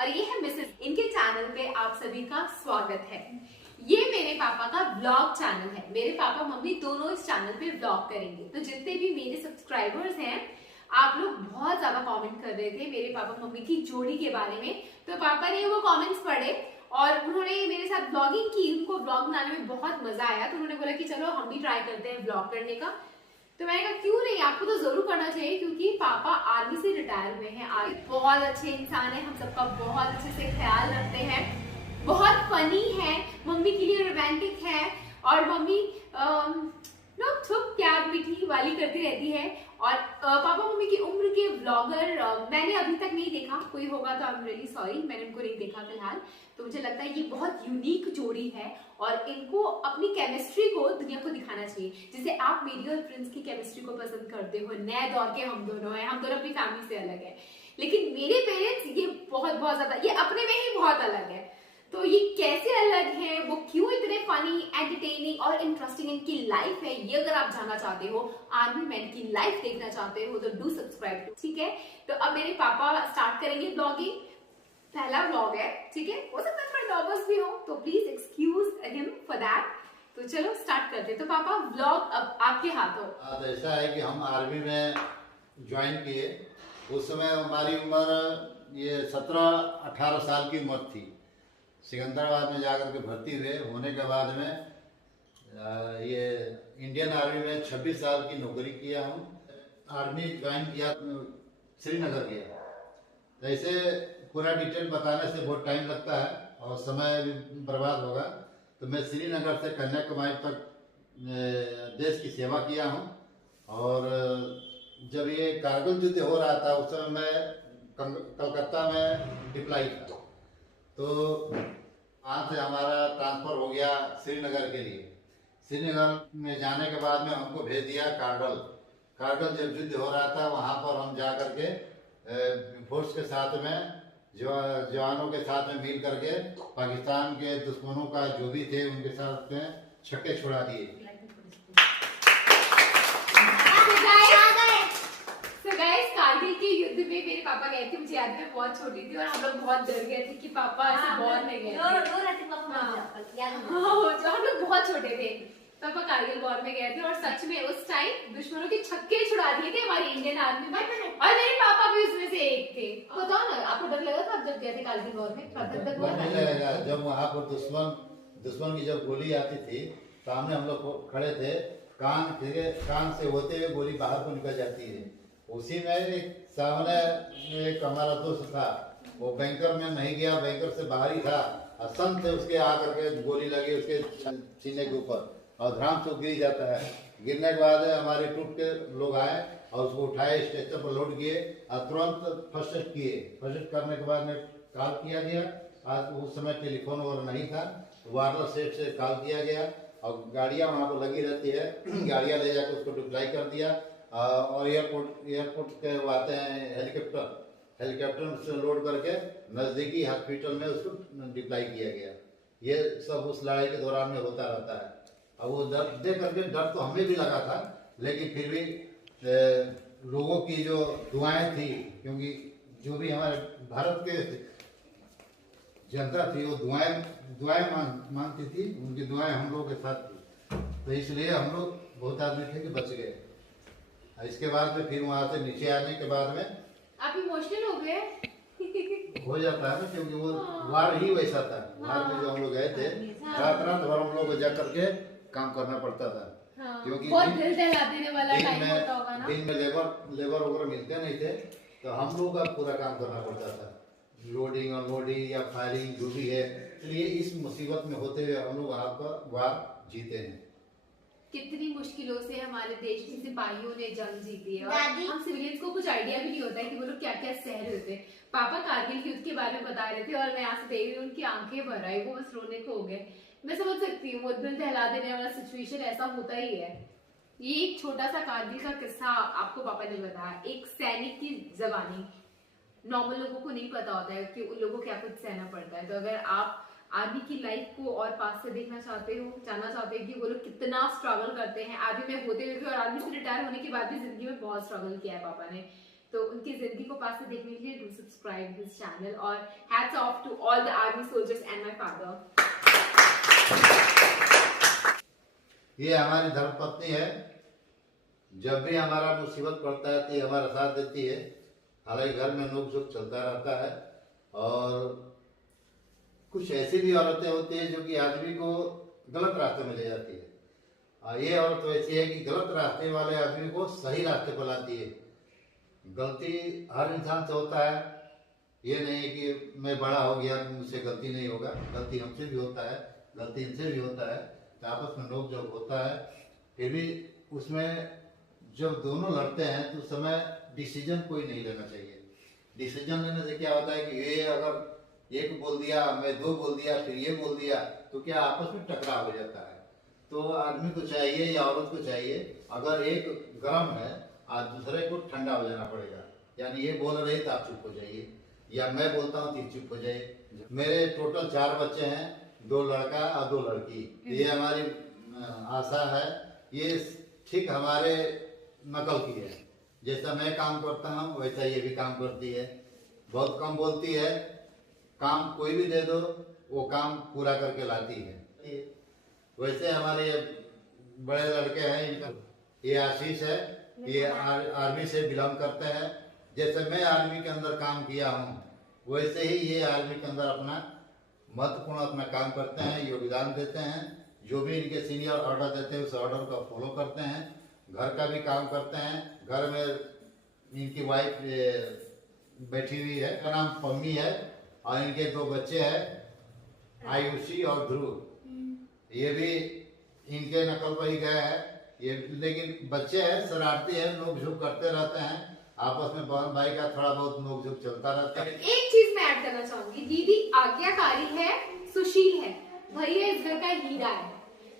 और ये है मिसेस। इनके चैनल पे आप सभी का स्वागत है। ये मेरे पापा का ब्लॉग चैनल है। मेरे पापा मम्मी दोनों इस चैनल पे ब्लॉग करेंगे। तो जितने भी मेरे सब्सक्राइबर्स हैं, आप लोग बहुत ज्यादा कमेंट कर रहे थे मेरे पापा मम्मी की जोड़ी के बारे में। तो पापा ने वो कमेंट्स पढ़े और उन्होंने मेरे साथ ब्लॉगिंग की। उनको ब्लॉग बनाने में बहुत मजा आया, तो उन्होंने बोला कि चलो हम भी ट्राई करते हैं ब्लॉग करने का। तो मैंने कहा क्यों नहीं, आपको तो जरूर करना चाहिए, क्योंकि पापा आर्मी से रिटायर हुए हैं। आर्मी बहुत अच्छे इंसान है, हम सबका बहुत अच्छे से ख्याल रखते हैं, बहुत फनी है, मम्मी के लिए रोमांटिक है और मम्मी खूब प्यार मीठी वाली करती रहती है। और पापा मम्मी की उम्र के व्लॉगर मैंने अभी तक नहीं देखा, कोई होगा तो आई एम रियली सॉरी, मैंने उनको नहीं देखा फिलहाल। तो मुझे लगता है ये बहुत यूनिक जोड़ी है और इनको अपनी केमिस्ट्री को दुनिया को दिखाना चाहिए। जैसे आप मेरी और प्रिंस की केमिस्ट्री को पसंद करते हो, नए दौर के हम दोनों हैं, हम दोनों अपनी फैमिली से अलग है, लेकिन मेरे पेरेंट्स ये बहुत ज्यादा, ये अपने में ही बहुत अलग है। तो ये कैसे अलग है, वो क्यों इतने फनी, एंटरटेनिंग और इंटरेस्टिंग इनकी लाइफ है, ये अगर आप जानना चाहते हो, आर्मी मैन की लाइफ देखना चाहते हो, तो डू सब्सक्राइब। ठीक है, तो अब मेरे पापा स्टार्ट करेंगे ब्लॉगिंग। पहला ब्लॉग है, ठीक है, हो सकता है थोड़ा नर्वस भी हो, तो please excuse him for that. तो चलो स्टार्ट करते हैं। तो पापा ब्लॉग अब आपके हाथों। अब ऐसा है कि हम आर्मी में ज्वाइन किए, उस समय हमारी उम्र ये 17-18 साल की उम्र थी। सिकंदराबाद में जाकर के भर्ती हुए, होने के बाद में ये इंडियन आर्मी में 26 साल की नौकरी किया हूँ। आर्मी ज्वाइन किया श्रीनगर गया। तो ऐसे पूरा डिटेल बताने से बहुत टाइम लगता है और समय भी बर्बाद होगा, तो मैं श्रीनगर से कन्याकुमारी तक देश की सेवा किया हूँ। और जब ये कारगिल युद्ध हो रहा था उस समय मैं कलकत्ता में डिप्लाई था, तो वहाँ से हमारा ट्रांसफ़र हो गया श्रीनगर के लिए। श्रीनगर में जाने के बाद में हमको भेज दिया कारगिल जब युद्ध हो रहा था, वहाँ पर हम जा करके फोर्स के साथ में जवानों के साथ में मिल करके पाकिस्तान के दुश्मनों का जो भी थे उनके साथ में छक्के छुड़ा दिए। कारगिल के युद्ध में मेरे पापा गए थे, मुझे याद है मैं बहुत छोटी थी और हम लोग बहुत डर गए थे कि पापा ऐसे वॉर में गए थे। हम लोग बहुत छोटे थे, पापा कारगिल वॉर में गए थे और सच में उस टाइम दुश्मनों के छक्के छुड़ा दिए थे हमारी इंडियन आर्मी में, और मेरे पापा भी उसमें से एक थे। बताओ ना, आपको डर लगा था आप जब गए थे कारगिल वॉर में? नहीं लगेगा, जब वहाँ पर दुश्मन की जब गोली आती थी, सामने हम लोग खड़े थे, कान से होते हुए गोली बाहर को निकल जाती है। उसी में एक सामने एक हमारा दोस्त था, वो बैंकर में नहीं गया, बैंकर से बाहर ही था, सन से उसके आकर के गोली लगी उसके सीने के ऊपर और धड़ाम से गिर जाता है। गिरने के बाद हमारे ट्रूप के लोग आए और उसको उठाए, स्ट्रेचर पर लोड किए और तुरंत फर्स्ट एड किए। फर्स्ट एड करने के बाद में कॉल किया गया, आज उस समय टेलीफोन वगैरह नहीं था, वायरलेस सेट से कॉल किया गया और गाड़ियाँ वहाँ पर लगी रहती है, गाड़ियाँ ले जाकर उसको डिप्लाई कर दिया। और एयरपोर्ट के वो आते हैं हेलीकॉप्टर से लोड करके नज़दीकी हॉस्पिटल में उसको डिप्लाई किया गया। ये सब उस लड़ाई के दौरान में होता रहता है। अब वो डर देख करके डर तो हमें भी लगा था, लेकिन फिर भी लोगों की जो दुआएं थी, क्योंकि जो भी हमारे भारत के जनता थी वो दुआएं मांगती थी, उनकी दुआएं हम लोगों के साथ थी, तो इसलिए हम लोग बहुत आदमी थे कि बच गए। इसके बाद में फिर वहाँ से नीचे आने के बाद में आप इमोशनल हो गए? हो जाता है ना, क्योंकि वो वार ही वैसा था। वार में जो हम लोग गए थे, रात भर हम लोग को जा करके काम करना पड़ता था, क्योंकि दिन में लेबर वगैरह मिलते नहीं थे, तो हम लोग का पूरा काम करना पड़ता था, लोडिंग अनलोडिंग या फायरिंग जो भी है। इसलिए इस मुसीबत में होते हुए हम लोग वहाँ पर वार जीते हैं। कितनी मुश्किलों से हमारे देश के सिपाहियों ने जंग जीती है और हम सिविलियंस को कुछ आइडिया भी नहीं होता है कि वो लोग क्या क्या सह रहे होते हैं। पापा कारगिल युद्ध के बारे में बता रहे थे और मैं यहाँ से देख रही हूँ, उनकी आंखें भर आई, वो बस रोने को हो गए। मैं समझ सकती हूँ, वो दिल दहला देने वाला सिचुएशन ऐसा होता ही है। ये एक छोटा सा कारगिल का किस्सा आपको पापा ने बताया, एक सैनिक की जबानी। नॉर्मल लोगों को नहीं पता होता है कि उन लोगों को क्या कुछ सहना पड़ता है। तो अगर आप आर्मी की लाइफ को और पास से देखना चाहते हो, जानना चाहते हो कि वो लोग कितना स्ट्रगल करते हैं आर्मी में होते हुए भी और आर्मी से रिटायर होने के बाद भी जिंदगी में बहुत स्ट्रगल किया है पापा ने, तो उनकी जिंदगी को पास से देखने के लिए डू सब्सक्राइब दिस चैनल और hats off to all the army soldiers and my father. ये हमारी धर्मपत्नी है। जब भी हमारा मुसीबत पड़ता है तो ये हमारा साथ देती है। हालांकि घर में नोक झोंक चलता रहता है और कुछ ऐसी भी औरतें होती हैं जो कि आदमी को गलत रास्ते में ले जाती है। ये औरत वैसी है कि गलत रास्ते वाले आदमी को सही रास्ते पर लाती है। गलती हर इंसान से होता है, ये नहीं है कि मैं बड़ा हो गया मुझसे गलती नहीं होगा। गलती हमसे भी होता है, गलती इनसे भी होता है, तो आपस में नोक झोंक होता है। फिर भी उसमें जब दोनों लड़ते हैं तो उस समय डिसीजन कोई नहीं लेना चाहिए। डिसीजन लेने से क्या होता है कि ये अगर एक बोल दिया, मैं दो बोल दिया, फिर ये बोल दिया, तो क्या आपस में टकराव हो जाता है। तो आदमी को चाहिए या औरत को चाहिए, अगर एक गर्म है आज दूसरे को ठंडा हो जाना पड़ेगा। यानी ये बोल रहे तो आप चुप हो जाइए, या मैं बोलता हूँ तो चुप हो जाइए। मेरे टोटल 4 बच्चे हैं, 2 लड़का और 2 लड़की। ये हमारी आशा है, ये ठीक हमारे नकल की है। जैसा मैं काम करता हूँ वैसा ये भी काम करती है। बहुत कम बोलती है, काम कोई भी दे दो वो काम पूरा करके लाती है। वैसे हमारे बड़े लड़के हैं, इनका ये आशीष है, ये आर्मी से बिलोंग करते हैं। जैसे मैं आर्मी के अंदर काम किया हूँ वैसे ही ये आर्मी के अंदर अपना महत्वपूर्ण अपना काम करते हैं, योगदान देते हैं। जो भी इनके सीनियर ऑर्डर देते हैं उस ऑर्डर का फॉलो करते हैं। घर का भी काम करते हैं। घर में इनकी वाइफ बैठी हुई है, का नाम पम्मी है, और इनके 2 बच्चे हैं, आयुषी और ध्रुव। ये भी इनके नकल पर ही गए हैं ये, लेकिन बच्चे हैं, शरारती हैं, नोक झोंक करते रहते हैं। आपस में बहन भाई का थोड़ा बहुत नोक झोंक चलता रहता है। एक चीज मैं ऐड करना चाहूंगी, दीदी आज्ञाकारी है, सुशील है, भैया इस घर का हीरा है।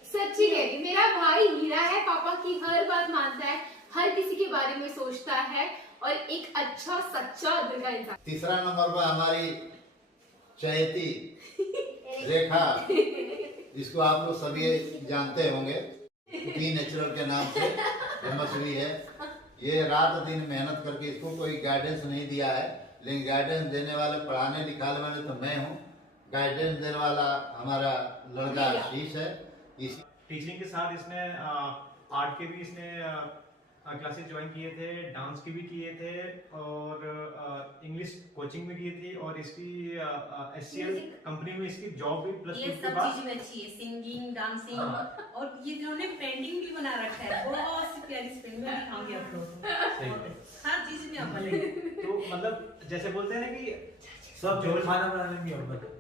सच्ची कह रही, मेरा भाई हीरा है, पापा की हर बात मानता है, हर किसी के बारे में सोचता है और एक अच्छा सच्चा दिल का इंसान। तीसरा नंबर पर हमारी चैती रेखा, इसको आप लोग सभी जानते होंगे, बी नेचुरल के नाम से फेमस हुई है। ये रात दिन मेहनत करके, इसको कोई गाइडेंस नहीं दिया है, लेकिन गाइडेंस देने वाले, पढ़ाने लिखाने वाले तो मैं हूँ। गाइडेंस देने वाला हमारा लड़का आशीष है। इस टीचिंग के साथ इसने आर्ट के भी इसने क्लासेस ज्वाइन किए थे, डांस की भी किए थे और इंग्लिश कोचिंग भी की थी, और इसकी एचसीएल कंपनी में इसकी जॉब भी प्लस ये सब चीज में अच्छी है, सिंगिंग, डांसिंग, और ये इन्होंने पेंटिंग भी बना रखा है, बहुत सी प्यारी पेंटिंग में दिखाऊंगी आप लोगों को, हर चीज में अव्वल है। तो मतलब जैसे बोलते हैं ना कि सब जो खाना बनाने में अव्वल है।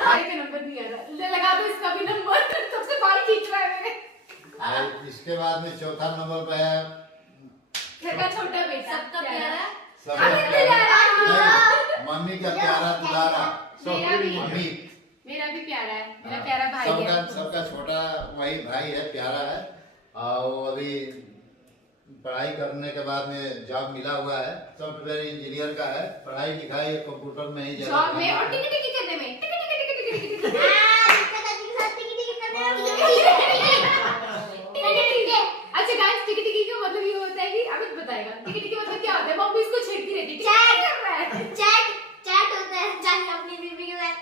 भाई का नंबर नहीं आ रहा, लगा दो इसका भी नंबर, सबसे बाल खींच रहा है मेरे। और इसके बाद में चौथा नंबर पे है घर का छोटा बेटा, सबका प्यारा, मम्मी का प्यारा दुलारा मेरा भी, मम्मी। मेरा भी प्यारा है, मेरा प्यारा भाई है। सबका छोटा वही भाई है, प्यारा है। और वो अभी पढ़ाई करने के बाद में जॉब मिला हुआ है, सॉफ्टवेयर इंजीनियर का है। पढ़ाई लिखाई कंप्यूटर में ही जॉब में और टिक टिक करने में, टिक अच्छा गाइस, टिक टिक का मतलब ये होता है कि अमित बताएगा टिक टिक मतलब क्या होता है। मम्मी इसको छेड़ती रहती है, चैट कर रहा है, चैट होता है, चाहे अपनी बीवी के साथ।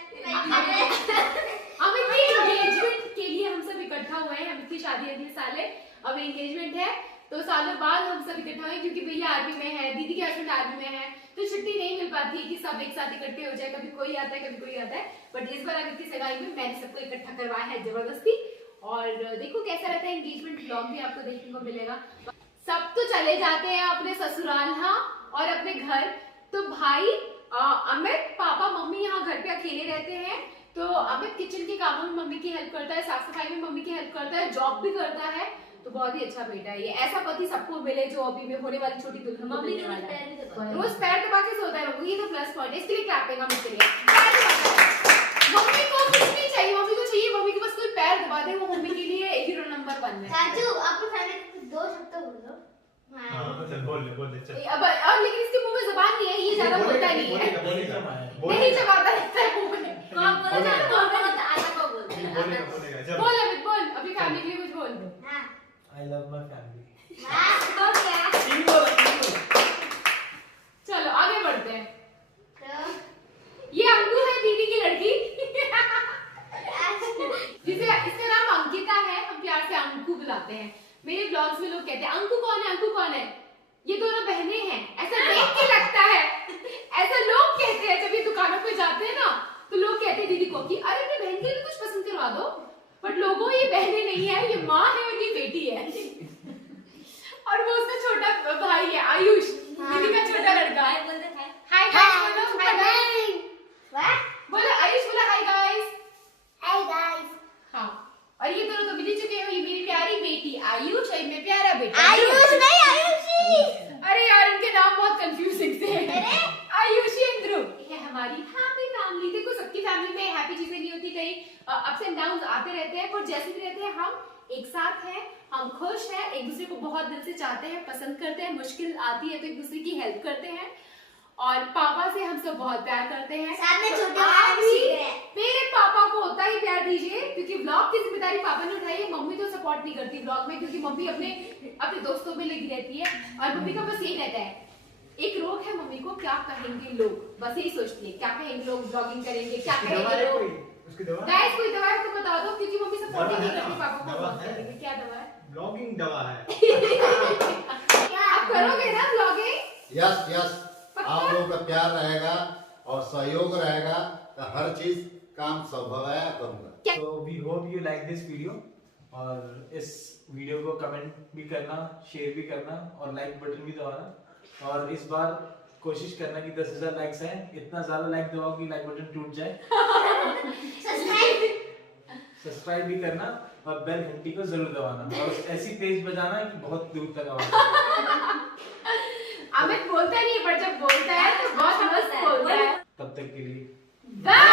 अमित की एंगेजमेंट के लिए हम सब इकट्ठा हुए हैं। अमित की शादी अगले साल है, अब एंगेजमेंट है, तो सालों बाद हम सब इकट्ठा हुए क्योंकि भैया आर्मी में है, दीदी के हस्बैंड आर्मी में है, तो छुट्टी नहीं मिल पाती है कि सब एक साथ इकट्ठे हो जाए। कभी कोई आता है, कभी कोई आता है, बट इस बार अमित की सगाई में मैंने सबको इकट्ठा करवाया है जबरदस्ती। और देखो कैसा रहता है एंगेजमेंट व्लॉग भी आपको देखने को मिलेगा। सब तो चले जाते हैं अपने ससुराल हाँ और अपने घर, तो भाई अमित, पापा, मम्मी यहाँ घर पे अकेले रहते हैं। तो अमित किचन के कामों में मम्मी की हेल्प करता है, साफ सफाई में मम्मी की हेल्प करता है, जॉब भी करता है, तो बहुत ही अच्छा बेटा है ये। ऐसा पति सबको मिले जो अभी में होने वाली छोटी दुल्हन को मम्मी मिलने वाला है। रोज पैर दबा के रोज पैर दबा के सोता है, ये तो प्लस पॉइंट है, इसके लिए क्लैपिंग अमित के लिए। मम्मी को कुछ नहीं चाहिए, मम्मी को चाहिए मम्मी के बस कोई पैर दबा दे, वो मम्मी के लिए हीरो नंबर 1 है। चाचू अपने फैमिली 2 शब्द बोल दो। हाँ चल बोल ले चल। अब लेकिन इसके मुंह में जुबान नहीं है, ये ज्यादा बोलता नहीं है, नहीं चबाता रहता है मुंह में। कौन बोला जाए, कौन बोला आटा को बोलते हैं। बोलेगा चल बोल अमित, बोल अपनी फैमिली के लिए कुछ बोल दो। I love my family. तो क्या लोग कहते हैं अंकु कौन है, अंकु कौन है, ये दोनों बहनें हैं, ऐसा देख के लगता है, ऐसा लोग कहते हैं। जब ये दुकानों पे जाते हैं ना तो लोग कहते हैं दीदी को कि अरे अपनी बहन के लिए कुछ पसंद करवा दो, बट लोगों ये बहनें नहीं है, ये माँ है और ये बेटी है। और वो उसका छोटा भाई है आयुष, दीदी का छोटा लड़का है। हाय गाइस बोलो, हाय गाइस बोलो, आयुष बोलो हाय गाइस। हाँ, और ये दोनों तो मिल चुके हैं, ये मेरी प्यारी बेटी आयुष और मेरा प्यारा बेटा अरे यार इनके नाम बहुत कंफ्यूजिंग थे। आयुषी एंड ध्रुव, ये हमारी हैप्पी फैमिली। देखो सबकी फैमिली में हैप्पी चीजें नहीं होती, कहीं अप्स एंड डाउन्स आते रहते हैं, पर जैसे भी रहते हैं हम एक साथ हैं, हम खुश हैं, एक दूसरे को बहुत दिल से चाहते हैं, पसंद करते हैं, मुश्किल आती है तो एक दूसरे की हेल्प करते हैं, और पापा से हम सब बहुत प्यार करते हैं। साथ में छोटे तो भाई आप भी भी सीख रहे हैं। मेरे पापा को होता ही प्यार दीजिए, क्योंकि ब्लॉग की जिम्मेदारी पापा ने उठाई है। मम्मी तो सपोर्ट नहीं करती ब्लॉग में, क्योंकि मम्मी अपने दोस्तों में लगी रहती है, और मम्मी का बस यही रहता है, एक रोग है मम्मी को, क्या कहेंगे लोग, बस यही सोचती है, क्या कहेंगे लोग, ब्लॉगिंग करेंगे, क्या कहेंगे लोग। उसकी दवा गाइस कोई दवा है तो बता दो, क्योंकि मम्मी सपोर्ट दवा नहीं है करती ना, पापा को दवा ब्लॉग है। करने में। क्या दवा है? ब्लॉगिंग दवा है। आप करोगे ना ब्लॉगिंग? यस यस, आप लोगों का प्यार रहेगा और सहयोग रहेगा तो हर चीज काम संभव है, करूंगा। तो we hope you like this video, और इस वीडियो को कमेंट भी करना, शेयर भी करना और लाइक बटन भी दबाना, और इस बार कोशिश करना कि 10,000 लाइक्स हैं, इतना ज्यादा लाइक दबाओ कि लाइक बटन टूट जाए। सब्सक्राइब भी करना और बेल घंटी को जरूर दबाना, और ऐसी तेज बजाना कि बहुत दूर तक आवाज आए। अमित बोलता नहीं है, पर जब बोलता है तो बहुत मस्त बोलता है। तब तक के लिए बाय।